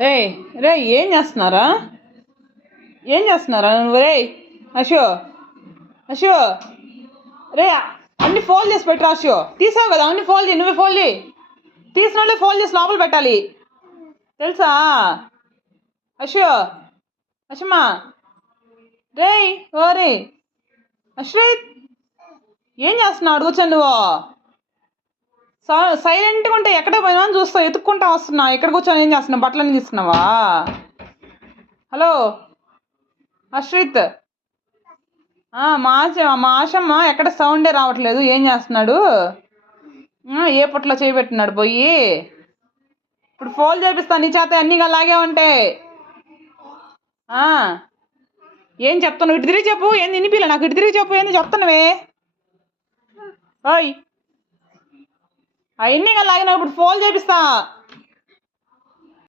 రే రే ఏం చేస్తున్నారా? ఏం చేస్తున్నారా నువ్వు? రే అశో అశో రే అన్ని ఫోల్డ్ చేసి పెట్టరా అశో. తీసావు కదా అన్ని ఫోల్డ్ చేయి, నువ్వే ఫోల్డ్ చేయి. తీసిన వాళ్ళే ఫోల్డ్ చేసి లోపల పెట్టాలి తెలుసా? అశో అశమా రే ఓరే అశ్రిత్ ఏం చేస్తున్నావు? కూర్చొని నువ్వు సైలెంట్గా ఉంటే ఎక్కడ పోయినా అని చూస్తావు, ఎత్తుక్కుంటా వస్తున్నావు. ఎక్కడ కూర్చొని ఏం చేస్తున్నావు? బట్టలన్నీ తీస్తున్నావా? హలో అశ్రిత్, మా ఆశమ్మ ఎక్కడ సౌండే రావట్లేదు. ఏం చేస్తున్నాడు? ఏ పుట్లో చేయబెట్టినాడు పోయి. ఇప్పుడు ఫోన్ చేపిస్తాను నీ చేత, అన్నీ అలాగే ఉంటాయి. ఏం చెప్తాను? ఇటు తిరిగి చెప్పు. ఏంది వినిపిలే నాకు? ఇటు తిరిగి చెప్పు. ఏంది చెప్తానువే? ఓయ్ అవన్నీ అలాగే ఇప్పుడు ఫోన్ చేపిస్తా.